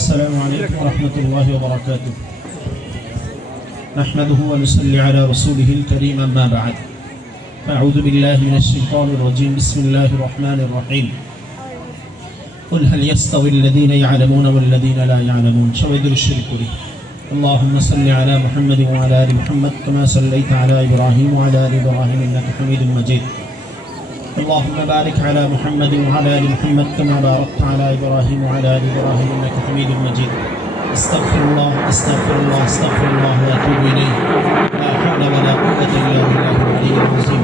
السلام عليكم ورحمة الله وبركاته. نحمده ونصلي على رسوله الكريم أما بعد. أعوذ بالله من الشيطان الرجيم. بسم الله الرحمن الرحيم. قل هل يستوي الذين يعلمون والذين لا يعلمون. شويد الشرك لي. اللهم صل على محمد وعلى آل محمد كما صليت على إبراهيم وعلى آل إبراهيم إنك حميد مجيد. اللهم بارك على محمد وعلى آل محمد كما باركت على إبراهيم وعلى آل إبراهيم إنك حميد مجيد. استغفر الله استغفر الله استغفر الله وأتوب إليه. لا حول ولا قوة إلا بالله العلي العظيم.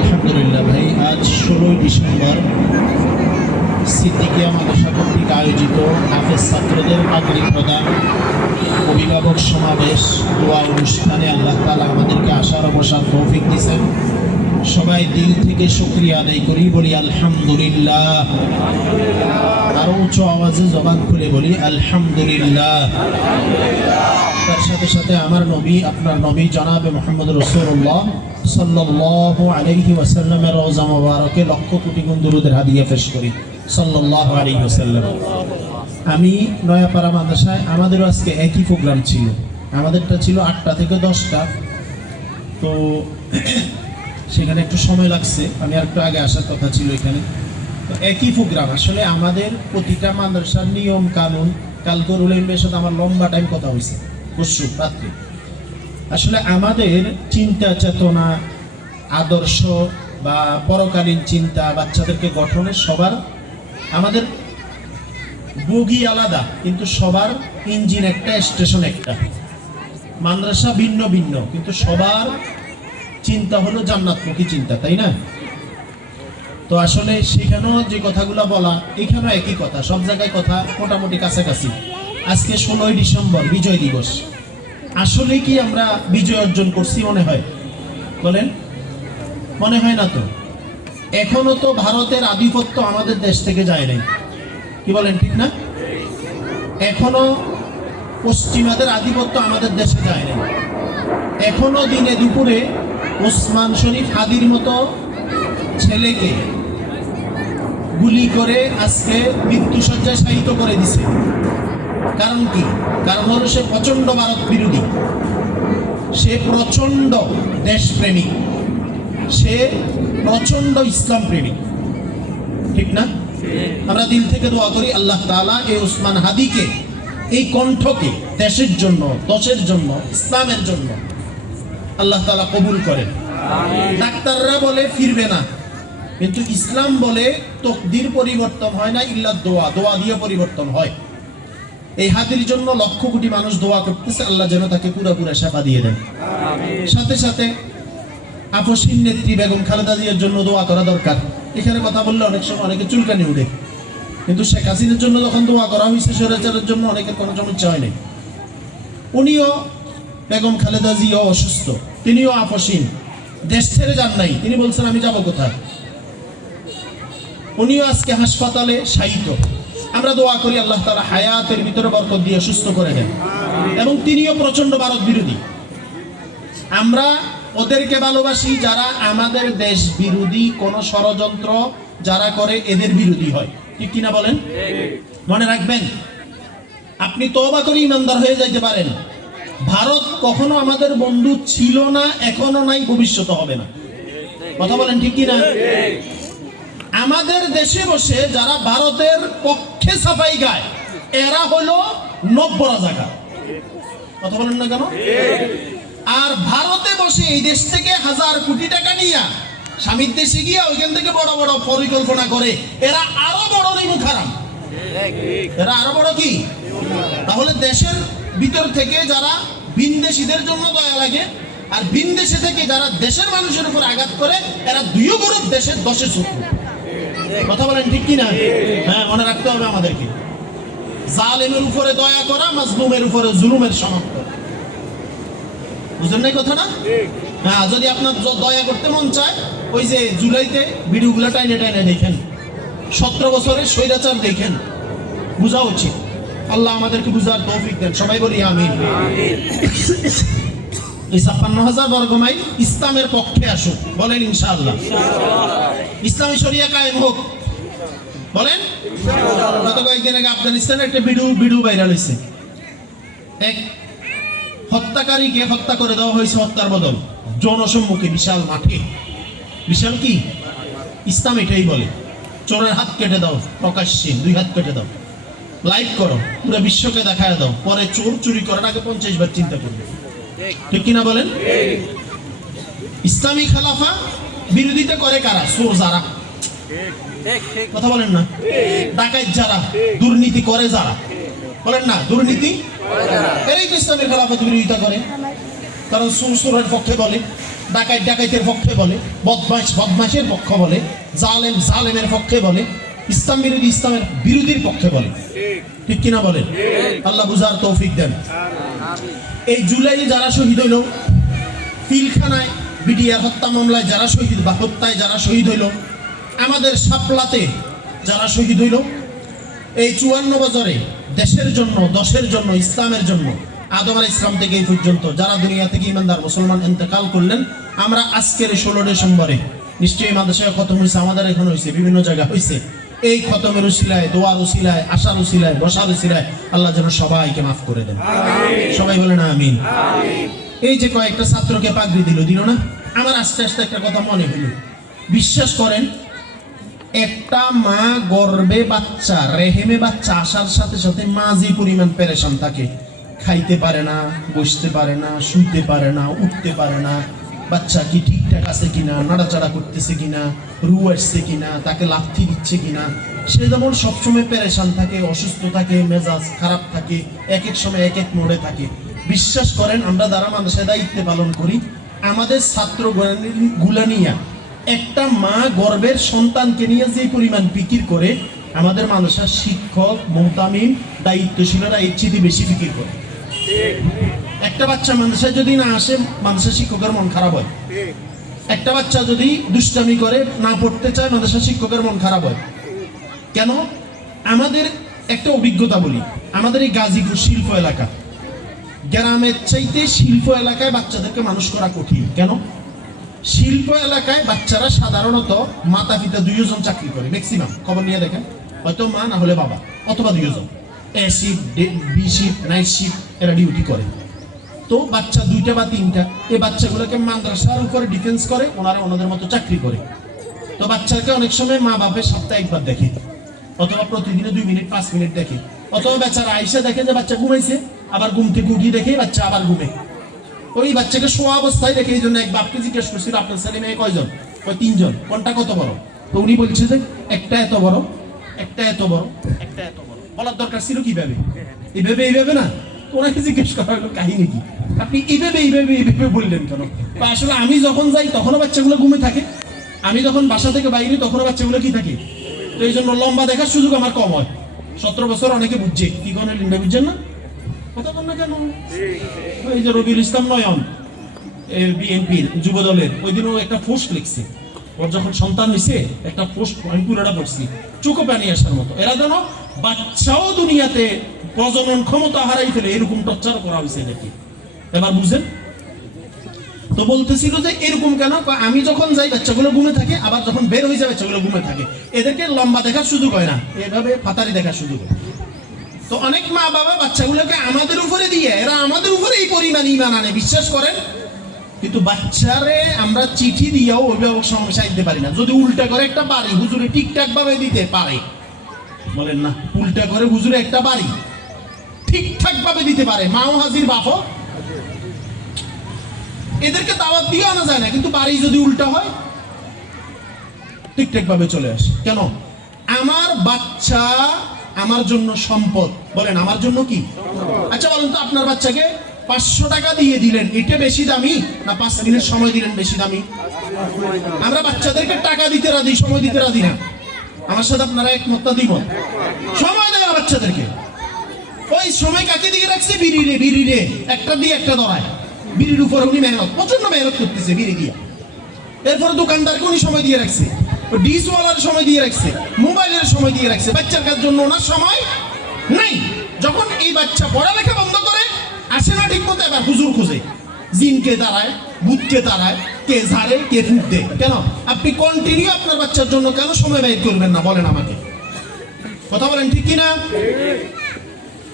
الحمد لله ভাই, আজ 16 ডিসেম্বর সিদ্দিকিয়া মাদ্রাসা কর্তৃক আয়োজিত হাফেজ ছাত্রদের পাগড়ি প্রদান, অভিভাবক সমাবেশ, দোয়া অনুষ্ঠানে আল্লাহ তাআলা আমাদেরকে আসার ও বসার তৌফিক দিয়েছেন। সবাই দিল থেকে শুকরিয়া আদায় করি, বলি আলহামদুলিল্লাহ। আরো উঁচু আওয়াজে জবান খুলে বলি আলহামদুলিল্লাহ। তার সাথে সাথে আমার নবী, আপনার নবী জনাবে মুহাম্মদ রাসূলুল্লাহ সাল্লাল্লাহু আলাইহি ওয়াসাল্লামের রওজা মোবারকে লক্ষ কোটি গুণ দুরূদের হাদিয়া পেশ করি সাল্লাল্লাহু আলাইহি ওয়াসাল্লাম। আমি নয়াপাড়া মাদ্রাসায়, আমাদেরও আজকে একই প্রোগ্রাম ছিল। আমাদেরটা ছিল 8টা থেকে 10টা, তো সেখানে একটু সময় লাগছে, আমি আর একটু আগে আসার কথা ছিল এখানে। তো একই প্রোগ্রাম। আসলে আমাদের প্রতিটা মাদ্রাসার নিয়ম কানুন, কালকে রুলাইমের সাথে আমার লম্বা টাইম কথা হয়েছে পরশু রাত্রে। আসলে আমাদের চিন্তা চেতনা, আদর্শ বা পরকালীন চিন্তা বাচ্চাদেরকে গঠনের সবার, আমাদের বগি আলাদা কিন্তু সবার ইঞ্জিন একটা, স্টেশন একটা। মাদ্রাসা ভিন্ন ভিন্ন কিন্তু সবার চিন্তা হলো জান্নাতমুখী চিন্তা, তাই না? তো আসলে সেখানেও যে কথাগুলো বলা, এখানেও একই কথা, সব জায়গায় কথা মোটামুটি কাছাকাছি। আজকে 16 ডিসেম্বর বিজয় দিবস। আসলে কি আমরা বিজয় অর্জন করছি মনে হয়? বলেন, মনে হয় না তো। এখনো তো ভারতের আধিপত্য আমাদের দেশ থেকে যায় নাই, কি বলেন, ঠিক না? এখনো পশ্চিমাদের আধিপত্য আমাদের দেশে যায় নাই। এখনো দিনে দুপুরে ওসমান শরীফ হাদির মতো ছেলেকে গুলি করে আজকে মৃত্যুসজ্জায় শায়িত করে দিছে। কারণ কি? কারণ হলো সে প্রচন্ড ভারত বিরোধী, সে প্রচন্ড দেশপ্রেমিক, সে প্রচন্ড ইসলাম প্রেমিক, ঠিক না? আমরা দিল থেকে দোয়া করি আল্লাহ তাআলা এই ওসমান হাদিকে, এই কণ্ঠকে দেশের জন্য, দশের জন্য, ইসলামের জন্য আল্লাহ তাআলা কবুল করেন। ডাক্তাররা বলে ফিরবে না, কিন্তু ইসলাম বলে তকদির পরিবর্তন হয় না, ইল্লা দোয়া, দোয়া দিয়ে পরিবর্তন হয়। এই হাদির জন্য লক্ষ কোটি মানুষ দোয়া করতেছে, আল্লাহ যেন তাকে পুরোপুরি সেবা দিয়ে দেন। সাথে সাথে আপসীন নেত্রী বেগম খালেদা জিয়ার জন্য দোয়া করা দরকার। এখানে কথা বললে অনেক সময় অনেকে চুলকানি উঠে, কিন্তু শেখ হাসিনার জন্য যখন দোয়া করা হয়েছে, স্বৈরাচারের জন্য অনেকের কোনো সমস্যা হয়নি। উনিও, বেগম খালেদা জিয়াও অসুস্থ, তিনিও আপসীন, দেশ ছেড়ে যান নাই। তিনি বলছেন আমি যাব কোথায়? উনিও আজকে হাসপাতালে শায়িত। আমরা দোয়া করি আল্লাহ তাআলা হায়াতের ভিতরে বরকত দিয়ে সুস্থ করে দেন। এবং তিনিও প্রচন্ড ভারত বিরোধী। আমরা ওদেরকে ভালোবাসি যারা আমাদের দেশ বিরোধী কোন ষড়যন্ত্র যারা করে, এদের বিরোধী হয়, ঠিক কিনা বলেন? মনে রাখবেন, আপনি তওবা করে ইমানদার হয়ে যাইতে পারেন। ভারত কখনো আমাদের বন্ধু ছিল না, এখনো নাই, ভবিষ্যতে হবে না। কথা বলেন, ঠিক কিনা? আমাদের দেশে বসে যারা ভারতের পক্ষে সাফাই গায়, এরা হলো নব্য রাজাকার। কথা বলেন না কেন? আর ভারতে বসে এই দেশ থেকে 1000 কোটি টাকা নিয়ে স্বামীর দেশে গিয়ে ওইখান থেকে বড় বড় পরিকল্পনা করে, এরা আরো বড় নিমুখারাম, এরা আরো বড় কি? তাহলে দেশের ভিতর থেকে যারা ভিনদেশীদের জন্য দয়া লাগে, আর ভিনদেশে থেকে যারা দেশের মানুষের উপর আঘাত করে, এরা দুই গ্রুপ দেশের 10 শত্রু। কথা বলেন, ঠিক কিনা? হ্যাঁ, মনে রাখতে হবে আমাদেরকে। জালেমের উপরে দয়া করা, মাজলুমের উপরে জুলুমের সমাপ্ত। বুঝলেন না কথাটা? হ্যাঁ, যদি আপনার দয়া করতে মন চায়, ওই যে জুলাইতে ভিডিওগুলো টাইনে টাইনে দেখেন, 17 বছরের স্বৈরাচার দেখেন, বোঝা উচিত। আল্লাহ আমাদেরকে বুঝার তৌফিক দেন, সবাই বলি আমিন। এই ৫৬,০০০ বর্গ মাইল ইসলামের পক্ষে আসুক, বলেন ইনশাআল্লাহ। ইসলামী শরিয়া কায়েম হোক, বলেন। গত কয়েকদিন আগে আফগানিস্তানের একটা ভিডিও ভাইরাল হয়েছে। এক হত্যাকারীকে হত্যা করে দেওয়া হয়েছে হত্যার বদল, জনসম্মুখে বিশাল মাঠে। বিশাল কি? ইসলাম এটাই বলে, চোরের হাত কেটে দাও প্রকাশ্যে, 2 হাত কেটে দাও, লাইভ করো, পুরো বিশ্বকে দেখায় দাও, পরে চোর চুরি করার আগে 50 বার চিন্তা করবে। ঠিক কিনা বলেন? ইসলামী খেলাফা বিরোধিতা করে কারা? চোর যারা, কথা বলেন না, ডাকাত যারা, দুর্নীতি করে যারা, বলেন না দুর্নীতি, এরাই তো ইসলামের খেলাফত বিরোধিতা করে। কারণ চোর চোরের পক্ষে বলে, ডাকাত ডাকাতের পক্ষে বলে, বদমাশ বদমাশের পক্ষে বলে, জালেম জালেমের পক্ষে বলে, ইসলাম বিরোধী ইসলামের বিরোধীর পক্ষে বলে। ঠিক কিনা বলেন? আল্লাহ বুঝার তৌফিক দেন। এই জুলাই যারা শহীদ হইল, পিলখানায় বিডিআর হত্যা মামলায় যারা শহীদ বা হত্যায় যারা শহীদ হইল, আমাদের শাপলাতে যারা শহীদ হইল, এই 54 বছরে দেশের জন্য, দশের জন্য, ইসলামের জন্য, আদম আলাইহিস ইসলাম থেকে এই পর্যন্ত যারা দুনিয়া থেকে ইমানদার মুসলমান ইন্তেকাল করলেন, আমরা আজকের 16 ডিসেম্বরে, নিশ্চয়ই মাদ্রাসায় খতম হয়েছে, আমাদের এখানে হয়েছে, বিভিন্ন জায়গায় হয়েছে, এই খতমের উসিলায়, দোয়ার উসিলায়, আশার উসিলায়, বসার উসিলায় আল্লাহ যেন সবাইকে মাফ করে দেন। সবাই বলেন আমিন। এই যে কয়েকটা ছাত্রকে পাগড়ি দিল না, আমার আস্তে আস্তে একটা কথা মনে হইল। বিশ্বাস করেন, একটা মা গর্ভে বাচ্চা, রেহেমে বাচ্চা আসার সাথে সাথে মা যে পরিমাণ পেরেশান থাকে, খাইতে পারে না, বসতে পারে না, শুইতে পারে না, উঠতে পারে না, বাচ্চা কি ঠিকঠাক আছে কিনা, নাড়াচাড়া করতেছে কিনা, রু আসছে কিনা, তাকে লাথি দিচ্ছে কিনা, সে যেমন সবসময় পেরেশান থাকে, অসুস্থ থাকে, মেজাজ খারাপ থাকে, এক এক সময় এক এক মোড়ে থাকে। বিশ্বাস করেন, আমরা যারা মানুষের দায়িত্ব পালন করি, আমাদের ছাত্র গুলানিয়া একটা মা গর্ভের সন্তানকে নিয়ে যে পরিমাণ ফিকির করে, আমাদের মানুষের শিক্ষক মোহতামিম দায়িত্বশীলরা এর চেয়ে বেশি ফিকির করে। একটা বাচ্চা মানুষের যদি না আসে, মানুষের শিক্ষকের মন খারাপ হয়। একটা বাচ্চা যদি দুষ্টামি করে, না পড়তে চায়, মানুষের শিক্ষকের মন খারাপ হয়। কেন? আমাদের একটা অভিজ্ঞতা বলি, আমাদের এই গাজীপুর শিল্প এলাকা, গ্রামের চাইতে শিল্প এলাকায় বাচ্চাদেরকে মানুষ করা কঠিন। কেন? শিল্প এলাকায় বাচ্চারা সাধারণত মাতা পিতা 2 জন চাকরি করে, ম্যাক্সিমাম। খবর নিয়ে দেখেন, হয়তো মা না হলে বাবা, অথবা 2 জন, A shift, B shift, night shift, এরা ডিউটি করে। তো বাচ্চা 2টা বা 3টা, এই বাচ্চাগুলোকে মাদ্রাসার উপরে ডিফেন্স করে, ওনারা ওনাদের মতো চাকরি করে। তো বাচ্চাকে অনেক সময় মা বাপের সপ্তাহে একবার দেখে, অথবা প্রতিদিনে 2 মিনিট 5 মিনিট দেখে, অথবা বেচারা আইসা দেখে যে বাচ্চা ঘুমাইছে, আবার ঘুম থেকে উঠি দেখে বাচ্চা আবার ঘুমে। ওই বাচ্চাকে শোয়া অবস্থায় দেখে, এই জন্য এক বাপকে জিজ্ঞেস করছিল, আপনার ছেলে মেয়ে কয়জন? 3 জন। কোনটা কত বড়? তো উনি বলছে যে একটা এত বড়, একটা এত বড়, একটা এত বড়। বলার দরকার ছিল কিভাবে? এইভাবে না। ওনাকে জিজ্ঞেস করা হলো, কাহিনী কি? আপনি এইভাবে বললেন কেন? আসলে আমি যখন যাই তখনও বাচ্চাগুলো ঘুমে থাকে, আমি যখন বাসা থেকে বাইরে তখনও বাচ্চাগুলো কি থাকে। তো এই জন্য লম্বা দেখার সুযোগ আমার কম হয়। 17 বছর অনেকে বুঝছে, কি কোনো লিন্ডা বুঝছেন না, কথা বল না কেন? এই যে রবিউল ইসলাম নয়ন, বিএনপির যুব দলের, ওই দিনও একটা পোস্ট লিখছে, ওর যখন সন্তান হয়েছে একটা পোস্ট, আমি পুরোটা পড়ছি, চোখে পানি আসার মতো। এরা যেন বাচ্চাও দুনিয়াতে প্রজনন ক্ষমতা হারাই ফেলে, এরকম টর্চার করা হয়েছে নাকি। এবার বুঝেন তো? বলতেছিল যে এরকম কেন? আমি যখন যাই বাচ্চাগুলো ঘুমে থাকে, আবার যখন বের হয়ে যায় বাচ্চাগুলো ঘুমে থাকে। এদেরকে লম্বা দেখার সুযোগ হয় না, এভাবে ফাতারি দেখার সুযোগ হয়। তো অনেক মা বাবা বাচ্চাগুলোকে আমাদের উপরে দিয়ে, এরা আমাদের উপরে এই পরিমাণ ঈমান আনে, বিশ্বাস করেন। কিন্তু বাচ্চারে আমরা চিঠি দিয়েও অভিভাবক সমস্যা দিতে পারি না। যদি উল্টা করে একটা বাড়ি হুজুরে ঠিকঠাক ভাবে দিতে পারে, বলেন না, উল্টা করে হুজুরে একটা বাড়ি ঠিকঠাক ভাবে দিতে পারে, মাও হাজির বাপও, এদেরকে দাওয়াত দিয়ে আনা যায় না। কিন্তু বাড়ি যদি উল্টা হয়, ঠিকঠাক ভাবে চলে আসে। কেন? আমার বাচ্চা আমার জন্য সম্পদ। বলেন, আমার জন্য কি? আচ্ছা বলেন তো, আপনার বাচ্চাকে 500 টাকা দিয়ে দিলেন, এটা বেশি দামি না 5 দিনের সময় দিলেন বেশি দামি? আমরা বাচ্চাদেরকে টাকা দিতে রাজি, সময় দিতে রাজি না। আমার সাথে আপনারা একমত না দ্বিমত? সময় দেয় বাচ্চাদেরকে। ওই সময় কাকে দিয়ে রাখছে? বিড়িরে একটা দিয়ে একটা ধরায়, বিড়ির উপরে উনি মেহনত, প্রচন্ড মেহনত করতেছে বিড়ি দিয়ে। এরপরে দোকানদারকে উনি সময় দিয়ে রাখছে, ডিশওয়ালার সময় দিয়ে রাখছে, মোবাইলের সময় দিয়ে রাখছে, বাচ্চার কার জন্য ওনার সময় নাই। যখন এই বাচ্চা পড়ালেখা বন্ধ করে, আসে না ঠিক মতো, এবার হুজুর খুঁজে, জিনকে দাঁড়ায়, ভূতকে দাঁড়ায়, কে ঝাড়ে, কে ফুট দেয়। কেন? আপনি কন্টিনিউ আপনার বাচ্চার জন্য কেন সময় ব্যয় করবেন না? বলেন আমাকে। কথা বলেন ঠিক কিনা?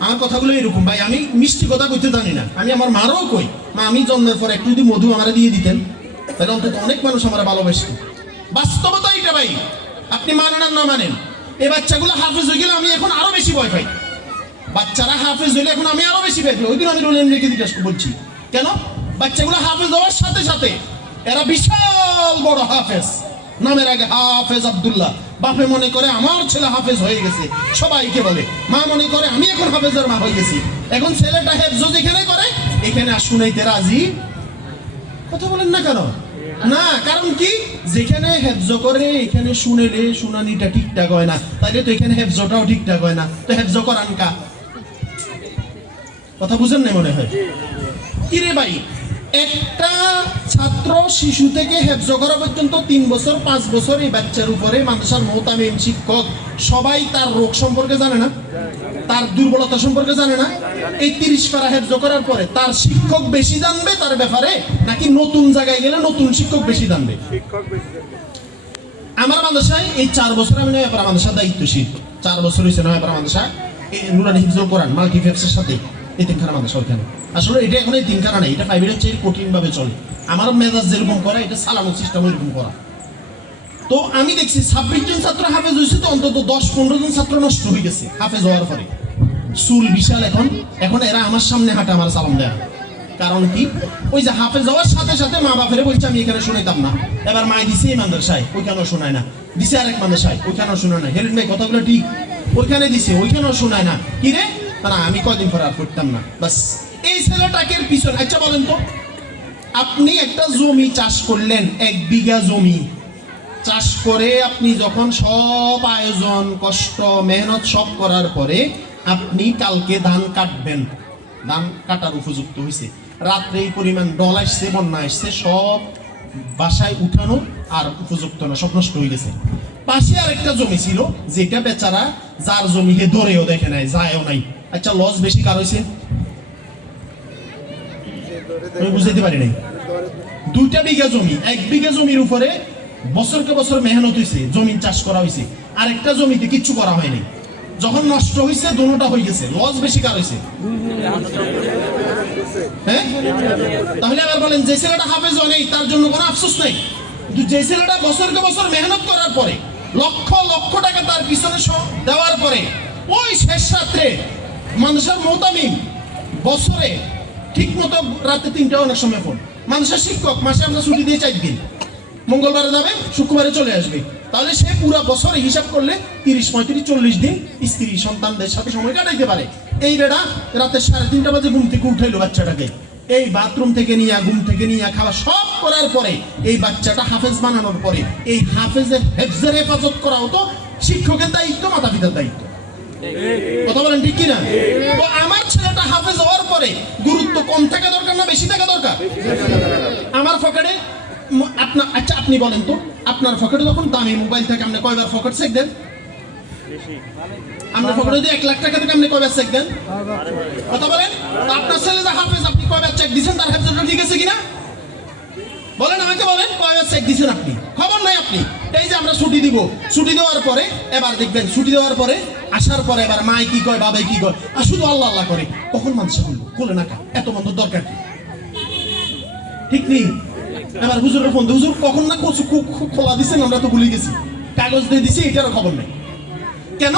আমার কথাগুলো এরকম ভাই, আমি মিষ্টি কথা কইতে জানি না। আমি আমার মারও কই, মা আমি জন্মের পর একটু যদি মধু আমারে দিয়ে দিতেন তাহলে অন্তত অনেক মানুষ আমার ভালোবাসত। বাস্তবতা এটা ভাই, আপনি মানেন আর না মানেন। এই বাচ্চাগুলো হাফেজ হয়ে গেলে আমি এখন আরো বেশি ভয় পাই। বাচ্চারা হাফেজ হইলে এখন আমি আরো বেশি ভয় পাই। ওই দিন আমি রোলেন রেখে দিতে বলছি কেন, বাচ্চাগুলো হাফেজ হওয়ার সাথে সাথে এরা বিশাল বড় হাফেজ। নামের আগে হাফেজ আব্দুল্লাহ। বাপে মনে করে আমার ছেলে হাফেজ হয়ে গেছে, সবাইকে বলে। মা মনে করে আমি এখন হাফেজের মা হয়ে গেছি। এখন ছেলেটা হেফজ যেখানে করে এখানে আর শুনাইতে রাজি। কথা বলেন না কেন? না, কারণ কি, যেখানে হেফজ করে এখানে শুনেলে শুনানিটা ঠিকঠাক হয় না, তাইলে তো এখানে হেফজটাও ঠিকঠাক হয় না। তো হেফজ করান কা? কথা বুঝেন না মনে হয়। কিরে ভাই, একটা ছাত্র শিশু থেকে হেফজ করা পর্যন্ত 3 বছর 5 বছর এই বাচ্চার উপরে মাদ্রাসার মুতামিম শিক্ষক সবাই তার রোগ সম্পর্কে জানে না, তার দুর্বলতা সম্পর্কে জানে না। এই 30 পারা হেফজ করার পরে তার শিক্ষক বেশি জানবে তার ব্যাপারে, নাকি নতুন জায়গায় গেলে নতুন শিক্ষক বেশি জানবে? আমার মাদ্রাসায় এই 4 বছর আমি নয় পারা মাদ্রাসা দায়িত্বশীল। 4 বছর হয়েছে নয় পারা মাদ্রাসা নুরানি হিফজুল কোরআন মাল্টিফেক্সের সাথে এই 3খানা মাদ্রাসা ওইখানে। আসলে এটা এখন এই 3খানা নেই, এটা 5-এর চেয়ে কঠিন ভাবে চলে। আমার মেজাজ যেরকম করা, এটা চালানোর সিস্টেম এরকম করা। তো আমি দেখছি 26 জন ছাত্র হাফেজ হয়েছে, তো অন্তত 10-15 জন ছাত্র নষ্ট হয়ে গেছে হাফেজ হওয়ার পরে। চুল বিশাল, এখন এরা আমার সামনে হাঁটে, আমার সালাম দেয়। কারণ কি, ওই যে হাফেজ হওয়ার সাথে সাথে মা বাপেরে বলছে আমি এখানে শুনাইতাম না, এবার মাই দিছে এই মাদ্রাসায়, ওইখানেও শোনায় না। দিছে আরেক মাদ্রাসায়, ওইখানেও শোনায় না। হেলেন ভাই কথাগুলো ঠিক, ওইখানে দিছে ওইখানেও শোনায় না। কি রে, না আমি কয়দিন পরে আর করতাম না, বাস। এই ছেলেটাকে পিছনে। আচ্ছা বলেন তো, আপনি একটা জমি চাষ করলেন, 1 বিঘা জমি চাষ করে আপনি যখন সব আয়োজন কষ্ট মেহনত সব করার পরে আপনি কালকে ধান কাটবেন, ধান কাটার উপযুক্ত হয়েছে, রাত্রে এই পরিমাণ ডল আসছে, বন্যা আসছে, সব বাসায় উঠানো আর উপযুক্ত না, সব নষ্ট হয়ে গেছে। পাশে আরেকটা জমি ছিল, যেটা বেচারা যার জমি হে ধরেও দেখে নাই, যায়ও নাই। আচ্ছা লস বেশি কার হয়েছে? আমি বুঝাইতে পারি নাই। 2টা বিঘা জমি, 1 বিঘা জমির উপরে বছরকে বছর মেহনত হয়েছে, জমি চাষ করা হয়েছে, আর একটা জমিতে কিচ্ছু করা হয়নি। যখন নষ্ট হয়েছে দোনোটা হয়ে গেছে, লস বেশি কার হয়েছে? হ্যাঁ, তাহলে আবার বলেন যে ছেলেটা হাফেজ হয় নাই তার জন্য কোনো আফসোস নেই, কিন্তু যে ছেলেটা বছরকে বছর মেহনত করার পরে লক্ষ লক্ষ টাকা তার পিছনে দেওয়ার পরে ওই শেষ রাত্রে মানুষের মুতামিম বছরে ঠিক মতো রাতে 3টা অনেক সময় ফোন, মানুষের শিক্ষক মাসে আমরা ছুটি দিয়ে 4 দিন, মঙ্গলবারে যাবে শুক্রবারে চলে আসবে, তাহলে সে পুরো বছরে হিসাব করলে 30, 35, 40 দিন স্ত্রী সন্তানদের সাথে সময় কাটাইতে পারে। এই বেড়া রাতে 3:30 বাজে ঘুম থেকে উঠাইলো বাচ্চাটাকে, এই বাথরুম থেকে নিয়ে ঘুম থেকে নিয়ে খাওয়া সব করার পরে এই বাচ্চাটা হাফেজ বানানোর পরে এই হাফেজের হেফজের হেফাজত করাও তো শিক্ষকের দায়িত্ব, মাতা পিতার দায়িত্ব। কথা বলেন ঠিক কিনা? তো আমার ছেলেটা হাফেজ হওয়ার পরে গুরুত্ব কম থাকা দরকার না বেশি থাকা দরকার? আমার পকেটে আপনার, আচ্ছা আপনি বলেন তো, আপনার পকেটে যখন দামি মোবাইল থাকে আপনি কয়বার পকেট চেক দেন? আপনার পকেটে যদি 1 লাখ টাকা থাকে আপনি কয়বার চেক দেন? কথা বলেন। আপনার ছেলে যে হাফেজ, আপনি কয়বার চেক দিচ্ছেন তার হেফজটা ঠিক আছে কিনা? বলেন, আমাকে বলেন, কয়বার চেক দিচ্ছেন আপনি? খবর নাই আপনি। এই যে আমরা ছুটি দিব, ছুটি দেওয়ার পরে এবার দেখবেন, ছুটি দেওয়ার পরে আসার পরে এবার মাই কি কয় বাবাই কি কয়, আর শুধু আল্লাহ আল্লাহ করে। কখন মানুষ খুলবো, খুলে না, এত বন্ধ দরকার কি? ঠিক নেই। এবার হুজুরের ফোন, হুজুর কখন না খোলা দিচ্ছেন আমরা তো ভুলে গেছি, কাগজ দিয়ে দিছি, এটারও খবর নেই। কেন?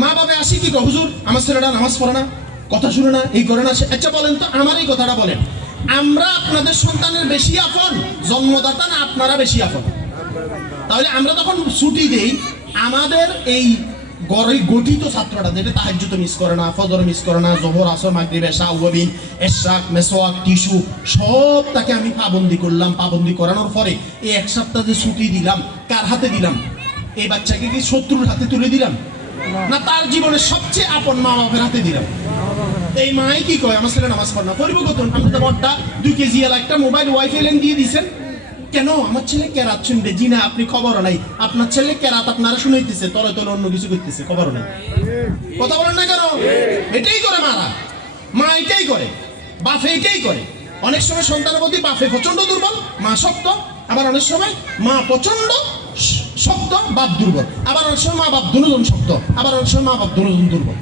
মা বাবা আসি কি কয়, হুজুর আমার ছেলেটা নামাজ পড়ে না, কথা শুনে না, এই করে না। আচ্ছা বলেন তো, আমার এই কথাটা বলেন, আমরা আপনাদের সন্তানের বেশি আপন জন্মদাতা না আপনারা বেশি আপন? তাহলে আমরা তখন ছুটি দেই, আমাদের এই গঠিত ছাত্রটা যেটা তাহাজ্জুদ মিস করে না, ফজর মিস করে না, জোহর আসর মাগরিব এশা ওয়াবিন ইশরাক মেসওয়াক টিস্যু সব তাকে আমি পাবন্দি করলাম। পাবন্দি করানোর পরে এই 1 সপ্তাহ যে ছুটি দিলাম, কার হাতে দিলাম? এই বাচ্চাকে কি শত্রুর হাতে তুলে দিলাম, না তার জীবনের সবচেয়ে আপন মা বাবার হাতে দিলাম? এই মাই কি কয়, আমার ছেলে নামাজ পড়ে না, পরিব কত? আপনি তো বড়টা 2 কেজি এলা একটা মোবাইল ওয়াইফাই লাইন দিয়ে দিয়েছেন, কেন? আমার ছেলে কেরাত শুনবে। জি না, আপনি খবরও নাই, আপনার ছেলে কেরাত আপনারা শুনাইতেছে, তলে তলে অন্য কিছু করতেছে, খবরও নাই। কথা বলেন না কেন? এটাই করে মারা, মা এটাই করে, বাপে এটাই করে। অনেক সময় সন্তানের প্রতি বাপে প্রচন্ড দুর্বল, মা শক্ত, আবার অনেক সময় মা প্রচন্ড শক্ত, বাপ দুর্বল। আবার অনেক সময় মা বাপ দুজন শক্ত, আবার অনেক সময় মা বাপ দুজন দুর্বল।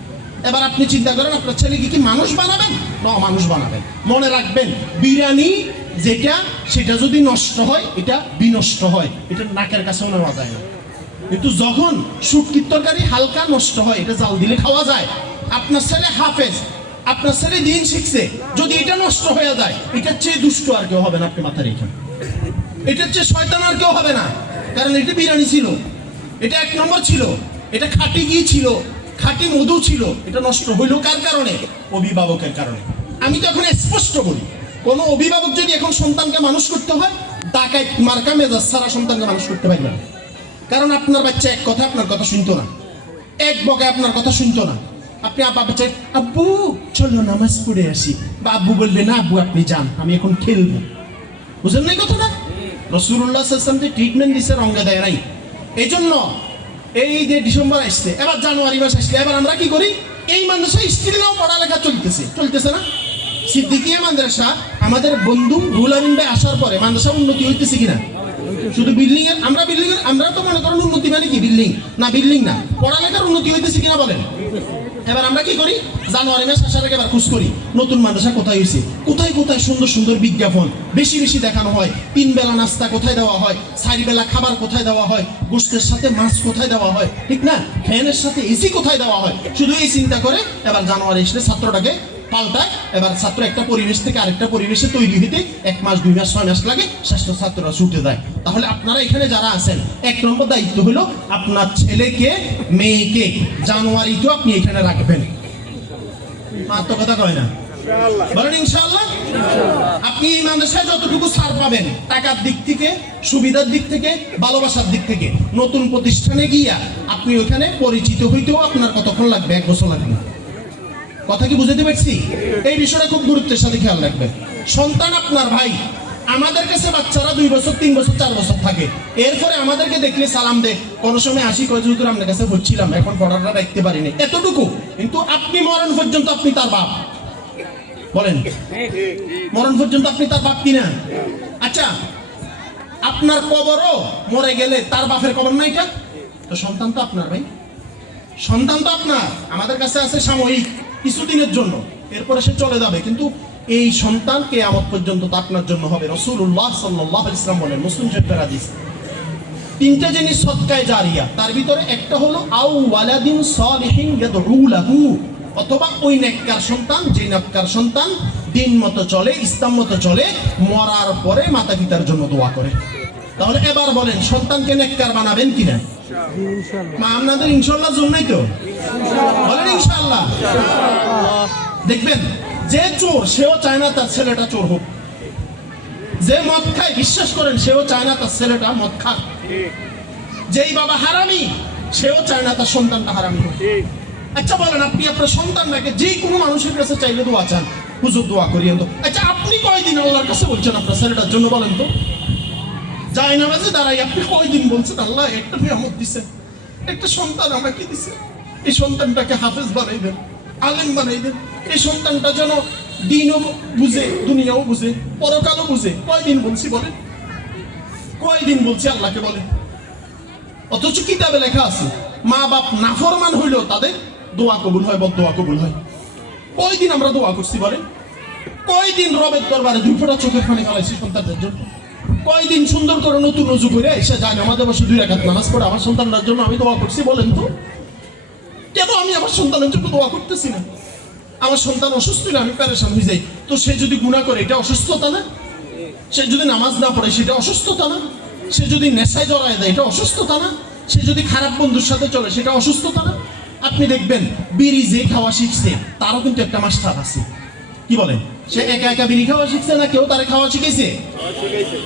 এবার আপনি চিন্তা করেন আপনার ছেলেকে কি মানুষ বানাবেন? না, মানুষ বানাবেন। মনে রাখবেন, বিরিয়ানি যেটা সেটা যদি নষ্ট হয়, এটা বিনষ্ট হয়, এটা নাকের কাছেও নেওয়া যায় না। কিন্তু যখন শুটকির তরকারি হালকা নষ্ট হয়, এটা জাল দিলে খাওয়া যায়। আপনার ছেলে হাফেজ, আপনার ছেলে দিন শিখছে, যদি এটা নষ্ট হয়ে যায়, এটার চেয়ে দুষ্ট আর কেউ হবে না। আপনি মাথায় রেখেন, এটার চেয়ে শয়তান আর কেউ হবে না। কারণ এটা বিরিয়ানি ছিল, এটা এক নম্বর ছিল, এটা খাঁটি ঘি ছিল, খাঁটি মধু ছিল। এটা নষ্ট হইল কার কারণে? অভিভাবকের কারণে। আমি তো এখন স্পষ্ট বলি, কোনো অভিভাবক যদি এখন সন্তানকে মানুষ করতে হয়, ডাকাত মার্কা মেজাজ ছাড়া সন্তানকে মানুষ করতে পারবে না। কারণ আপনার বাচ্চা এক কথা আপনার কথা শুনতো না, এক বকে আপনার কথা শুনতো না। আপনি আব্বা বাচ্চা, আব্বু চলো নামাজ পড়ে আসি, বা আব্বু বলবে না আব্বু আপনি যান, আমি এখন খেলবো। বুঝলেন না কথা না? রাসূলুল্লাহ সাল্লাল্লাহু আলাইহি ওয়াসাল্লাম যে ট্রিটমেন্ট দিচ্ছে রঙে দেয় নাই। এই জন্য এই যে ডিসেম্বর আসছে, এবার জানুয়ারি মাস আসলে এবার আমরা কি করি? এই মাদ্রাসায় স্ত্রীরাও পড়ালেখা চলতেছে না? সিদ্দিকিয়া মাদ্রাসা আমাদের বন্ধু রুহুল আমিন ভাই আসার পরে মাদ্রাসা উন্নতি হইতেছে কিনা? শুধু বিল্ডিং এর, আমরা তো মনে করেন উন্নতি মানে কি বিল্ডিং না, বিল্ডিং না, পড়ালেখার উন্নতি হইতেছে কিনা বলেন? এবার আমরা কি করি? জানুয়ারি মাস আসার আগে এবার খোঁজ করি নতুন মাদ্রাসা কোথায় হয়েছে, কোথায় কোথায় সুন্দর সুন্দর বিজ্ঞাপন বেশি বেশি দেখানো হয়, 3 বেলা নাস্তা কোথায় দেওয়া হয়, 4 বেলা খাবার কোথায় দেওয়া হয়, গোশতের সাথে মাছ কোথায় দেওয়া হয়, ঠিক না, ফ্যানের সাথে এসি কোথায় দেওয়া হয়। শুধু এই চিন্তা করে এবার জানুয়ারি এসে ছাত্রটাকে পাল্টায়। এবার ছাত্র একটা পরিবেশ থেকে আরেকটা পরিবেশে তৈরি হইতে 1 মাস 2 মাস 6 মাস লাগে, ষষ্ঠ ছাত্ররা ছুটে যায়। তাহলে আপনারা এখানে যারা আছেন, 1 নম্বর দায়িত্ব হলো আপনার ছেলেকে মেয়েকে জানুয়ারিতেও আপনি এখানে রাখবেন। মাত্র কথা কয় না, বলেন ইনশাআল্লাহ। আপনি এই মাদ্রাসায় যতটুকু ছাড় পাবেন, টাকার দিক থেকে, সুবিধার দিক থেকে, ভালোবাসার দিক থেকে, নতুন প্রতিষ্ঠানে গিয়া আপনি ওইখানে পরিচিত হইতেও আপনার কতক্ষণ লাগবে? 1 বছর লাগবে। কথা কি বুঝতে পারছি? এই বিষয়টা খুব গুরুত্বের সাথে খেয়াল রাখবেন। সন্তান আপনার ভাই, আমাদের কাছে বাচ্চারা 2 বছর 3 বছর 4 বছর থাকে, এরপরে আমাদেরকে দেখলে সালাম দে, কোনো সময় আসি কয় হুজুর আপনার কাছে হচ্ছিলাম, এখন পড়াটা রাখতে পারিনি, এতটুকু। কিন্তু আপনি মরণ পর্যন্ত আপনি তার বাপ, বলেন মরণ পর্যন্ত আপনি তার বাপ কিনা? আচ্ছা, আপনার কবরও মরে গেলে তার বাপের কবর না, এটা তো সন্তান তো আপনার ভাই, সন্তান তো আপনার। আমাদের কাছে আছে সাময়িক কিছুদিনের জন্য, এরপরে সে চলে যাবে, কিন্তু এই সন্তান কিয়ামত পর্যন্ত তো আপনার জন্য হবে। রাসূলুল্লাহ সাল্লাল্লাহু আলাইহি ওয়াসাল্লাম বলেন, মুসলিম শরীফের হাদিস, 3টা জিনিস সদকায়ে জারিয়া, তার ভিতরে একটা হলো আও ওয়ালাদিন সালিহিন ইয়াদউ লাহু, অথবা ওই নেককার সন্তান, যে নেককার সন্তান দিন মতো চলে, ইসলাম মতো চলে, মরার পরে মাতা পিতার জন্য দোয়া করে। তাহলে এবার বলেন, সন্তানকে নেককার বানাবেন কিনা? মা আপনাদের ইনশাআল্লাহ জন্যই তো, বলেন ইনশাআল্লাহ। দেখবেন, যে চোর সেও চায় না তার ছেলেটা চোর হোক, যে মদ খায় বিশ্বাস করেন সেও চায় না তার ছেলেটা মদ খাক, যেই বাবা হারামি সেও চায় না তার সন্তানটা হারামি হোক। আচ্ছা বলেন, আপনি আপনার সন্তানটাকে যে কোনো মানুষের কাছে চাইলে দোয়া চান, হুজুর দোয়া করিয়েন তো। আচ্ছা, আপনি কয়দিন আল্লাহর কাছে বলছেন আপনার ছেলেটার জন্য বলেন তো? যাই নামাজে দাঁড়াই আপনি কয়দিন বলছেন আল্লাহ একটা নিয়ামত দিছেন, একটা সন্তান আমাকে দিছে, এই সন্তানটাকে হাফেজ বানাই দেন, আলেম বানাই দেন, এই সন্তানটা যেন দিনও বুঝে, দুনিয়াও বুঝে, পরকালও বুঝে। কয়দিন বলছি বলেন? কয়দিন বলছি আল্লাহকে বলেন? অথচ কিতাবে লেখা আছে মা বাপ নাফরমান হইলেও তাদের দোয়া কবুল হয়, বদদোয়া কবুল হয়। কয়দিন আমরা দোয়া করছি বলেন? কয়দিন রবের দরবারে 2 ফোঁটা চোখের পানি ফেলাইছি সন্তানদের জন্য? কয়দিন সুন্দর করে নতুন রুজু করে এসে যায় আমাদের বসে 2 রাকাত নামাজ পড়ে আমার সন্তানদের জন্য আমি দোয়া করছি? বলেন তো কেন আমি আমার সন্তানের জন্য দোয়া করতেছি না? আমার সন্তান অসুস্থ হলে আমি পেরেশান হয়ে যাই, তো সে যদি গুনাহ করে এটা অসুস্থতা না? সে যদি নামাজ না পড়ে সেটা অসুস্থতা না? সে যদি নেশায় জড়ায় দেয় এটা অসুস্থতা না? সে যদি খারাপ বন্ধুর সাথে চলে সেটা অসুস্থতা না? আপনি দেখবেন, বিড়ি যে খাওয়া শিখছে তারও কিন্তু একটা মাস্টার আছে। কি বলেন? সে একা একা বিড়ি খাওয়া শিখছে না কেউ তারে খাওয়া শিখেছে?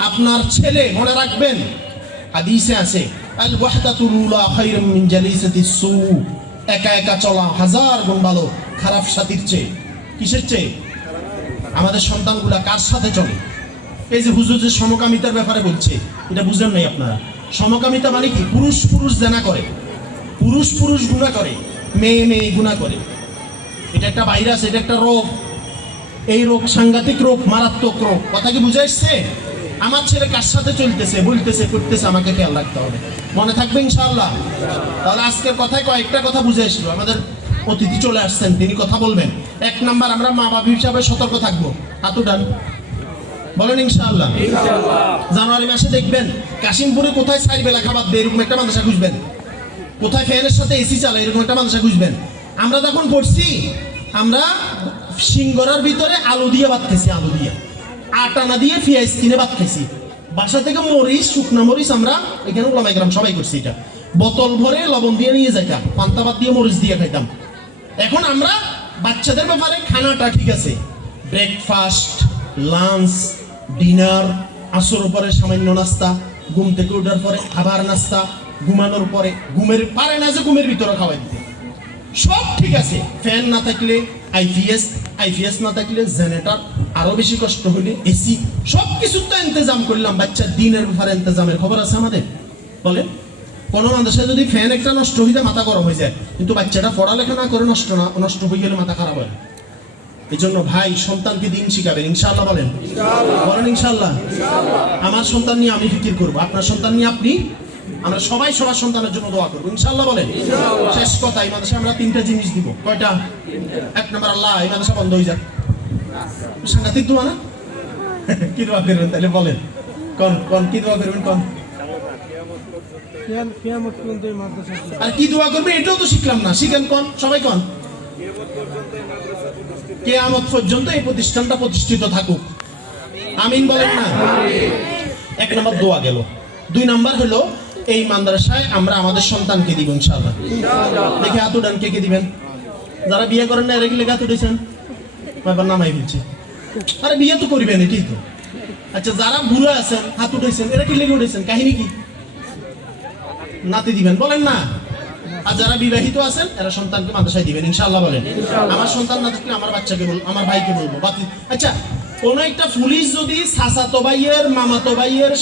আপনার ছেলে, মনে রাখবেন হাদিসে আছে আল ওয়াহদাতুল উলা খায়রুম মিন জালিসাতিস সু, একা একা চলা 1000 গুণ ভালো খারাপ সাথীর চেয়ে। কিসের চেয়ে? আমাদের সন্তানগুলা কার সাথে চলে? এই যে হুজুর যে সমকামিতার ব্যাপারে বলছে, এটা বুঝেন নাই আপনারা? সমকামিতা মানে কি? পুরুষ পুরুষ জেনা করে, পুরুষ পুরুষ গুনাহ করে, মেয়ে মেয়ে গুনাহ করে। এটা একটা ভাইরাস, এটা একটা রোগ। এই রোগ সাংঘাতিক রোগ, মারাত্মক রোগ। কথা কি বুঝে আসছে? আমার ছেলে কার সাথে চলতেছে, বলতেছে, করতেছে, আমাকে খেয়াল রাখতে হবে। মনে থাকবে ইনশাআল্লাহ? তাহলে আজকের কথায় কয়েকটা কথা বুঝে এসলো। আমাদের অতিথি চলে আসছেন, তিনি কথা বলবেন। 1 নাম্বার, আমরা মা বাবা হিসাবে সতর্ক থাকবো। হাত উঠান, বলেন ইনশাআল্লাহ। জানুয়ারি মাসে দেখবেন কাশিমপুরে কোথায় 4 বেলা খাবার দেয় এরকম একটা মাদ্রাসা খুঁজবেন, কোথায় ফ্যানের সাথে এসি চালায় এরকম একটা মাদ্রাসা খুঁজবেন। আমরা যখন পড়ছি আমরা সিঙ্গরার ভিতরে আলু দিয়ে ভাত খেয়েছি, আলু দিয়ে আটানা দিয়ে পেঁয়াজ কিনে ভাত খেয়েছি। বাসা থেকে মরিচ, শুকনা মরিচ আমরা এখানে ওলামায়ে কেরাম সবাই করছি, এটা বোতল ভরে লবণ দিয়ে নিয়ে যাইতাম, পান্তা ভাত দিয়ে মরিচ দিয়ে খাইতাম। এখন আমরা বাচ্চাদের ব্যাপারে খানাটা ঠিক আছে, ব্রেকফাস্ট, লাঞ্চ, ডিনার, আসর পরে সামান্য নাস্তা, ঘুম থেকে ওঠার পরে আবার নাস্তা, ঘুমানোর পরে ঘুমের পারে না যে ঘুমের ভিতরে খাওয়াই দিতে, সব ঠিক আছে। ফ্যান না থাকলে আইপিএস না থাকলে জেনারেটর, আরো বেশি কষ্ট হলে এসি, সব কিছু তো ইন্তজাম করলাম। বাচ্চার দিনের ব্যাপারে ইন্তজামের খবর আছে আমাদের? বলেন, কোনো মাদ্রাসায় যদি ফ্যান একটা নষ্ট হয়ে যায় মাথা গরম হয়ে যায়, কিন্তু বাচ্চাটা পড়ালেখা না করে নষ্ট হয়ে গেলে মাথা খারাপ হয়। এই জন্য ভাই সন্তানকে দিন শিখাবেন ইনশাআল্লাহ। বলেন বলেন ইনশাআল্লাহ। আমার সন্তান নিয়ে আমি ফিকির করবো, আপনার সন্তান নিয়ে আপনি, আমরা সবাই সবার সন্তানের জন্য দোয়া করবো ইনশাআল্লাহ। বলেন শেষ কথা, এই মাদ্রাসায় আমরা 3টা জিনিস দিব। কয়টা? 1 নাম্বার, আল্লাহ এই মাদ্রাসা বন্ধ হয়ে যাক। সাংঘাতিক দোয়া না? কি দোয়া করবেন তাহলে বলেন, কোন কি দোয়া করবেন? কোন আর কি দোয়া করবেন এটাও তো শিখলাম না, শিখেন কোন, সবাই কোন। কিয়ামত পর্যন্ত এই প্রতিষ্ঠানটা প্রতিষ্ঠিত থাকুক, আমিন বলেন না? 1 নাম্বার দোয়া গেল। 2 নাম্বার হলো এই মাদ্রাসায় আমরা আমাদের সন্তানকে দিব ইনশাআল্লাহ। দেখি হাত উঠান, কে দিবেন? যারা বিয়ে করেন না এরা কি লেগে হাত উঠেছেন? এবার নামাই ফেলছে। আরে বিয়ে তো করবেন, এটাই তো। আচ্ছা, যারা বুড়ো আছেন হাত উঠেছেন, এরা কি লেগে উঠেছেন? কাহিনী কি? নাতি দিবেন, বলেন না? আর যারা বিবাহিত আছেন এরা সন্তানকে মাদ্রাসায় দিবেন ইনশাআল্লাহ। বলেন আমার সন্তান না থাকলে আমার বাচ্চাকে বলবো, আমার ভাইকে বলবো। আচ্ছা, কোন একটা পুলিশ যদি চাচাতো ভাইয়ের, মামাতো ভাইয়ের,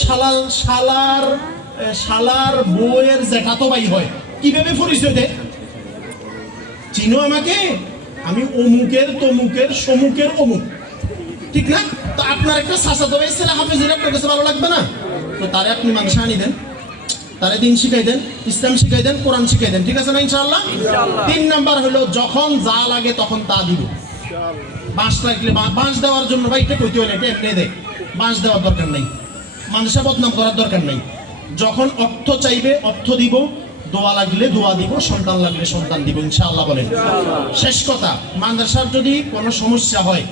শালার বউয়ের জ্যাঠাতো ভাই হয়, কিভাবে পরিচয় দেয়? চিনো আমাকে, আমি অমুকের তমুকের সমুকের অমুক, ঠিক না? তো আপনার একটা চাচাতো ভাই ছেলে হাফেজের আপনার কাছে ভালো লাগবে না? তো তারে আপনি মাদ্রাসা আনি দেন, তারে দিন শিখাই দেন, ইসলাম শিখাই দেন, কোরআন শিখাই দেন, ঠিক আছে না ইনশাআল্লাহ? 3 নাম্বার হলো যখন যা লাগে তখন তা দিব। বাঁশ লাগলে বাঁশ দেওয়ার জন্য ভাই এটা কইতে হলে এটা এমনি দেয়, বাঁশ দেওয়ার দরকার নেই, মাদ্রাসা বদনাম করার দরকার নেই। যখন অর্থ চাইবে অর্থ দিব, দোয়া লাগলে দোয়া দিব, সন্তান লাগলে সন্তান দিব ইনশাআল্লাহ। বলেন শেষ কথা, মাদ্রাসার যদি কোনো সমস্যা হয়,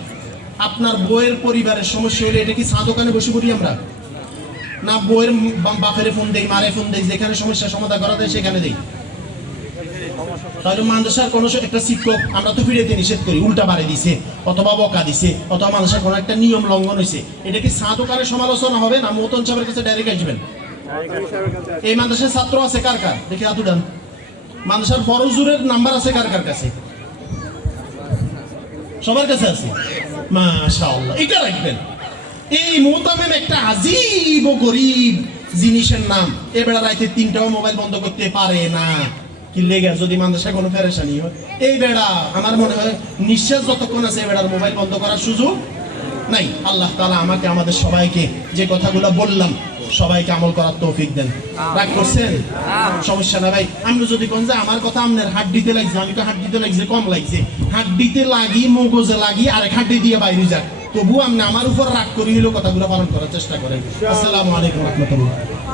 আপনার বইয়ের পরিবারের সমস্যা হলে এটা কি চা দোকানে বসে পড়ি আমরা না? বইয়ের বাপেরে ফোন দেই, মারে ফোন দেই, যেখানে সমস্যা সমাধান করা যায় সেখানে দেই। তাহলে মাদ্রাসার কোনো একটা শিক্ষক আমরা তো ফিরে দিয়ে নিষেধ করি, উল্টা বাড়ি দিছে অথবা বকা দিছে অথবা মাদ্রাসার কোনো একটা নিয়ম লঙ্ঘন হয়েছে, এটা কি চা দোকানের সমালোচনা হবে না মহতন সাহেবের কাছে ডাইরেক্ট আসবেন? এই মাদ্রাসার ছাত্র আছে কার কার? দেখি হাত উঠান। মাদ্রাসার ফরজুরের নাম্বার আছে কার কার কাছে? সবার কাছে আছে, মাশাআল্লাহ। এটা রাখবেন। এই মোতামেম একটা আজীব ও গরিব জিনিসের নাম। এবেলা রাইতে 3টাও মোবাইল বন্ধ করতে পারে না, কি লেগে? যদি মাদ্রাসায় কোনো পেরেশানি হয়, এই বেড়া আমার মনে হয় নিঃশ্বাস যতক্ষণ আছে এই বেড়ার মোবাইল বন্ধ করার সুযোগ নাই। আল্লাহ তাআলা আমাকে আমাদের সবাইকে যে কথাগুলো বললাম সবাইকে আমল করার তৌফিক দেন। রাগ করছেন? সমস্যা না ভাই। আমি যদি কোন যে আমার কথা আপনার হাড্ডিতে লাগছে, আমি তো হাড্ডিতে লাগছে কম লাগছে, হাড্ডিতে লাগি মগজে লাগি আরেক হাড্ডি দিয়ে বাইরে যাক, তবু আপনি আমার উপর রাগ করি হলো কথাগুলো পালন করার চেষ্টা করেন। আসসালামু আলাইকুম ওয়া রাহমাতুল্লাহ।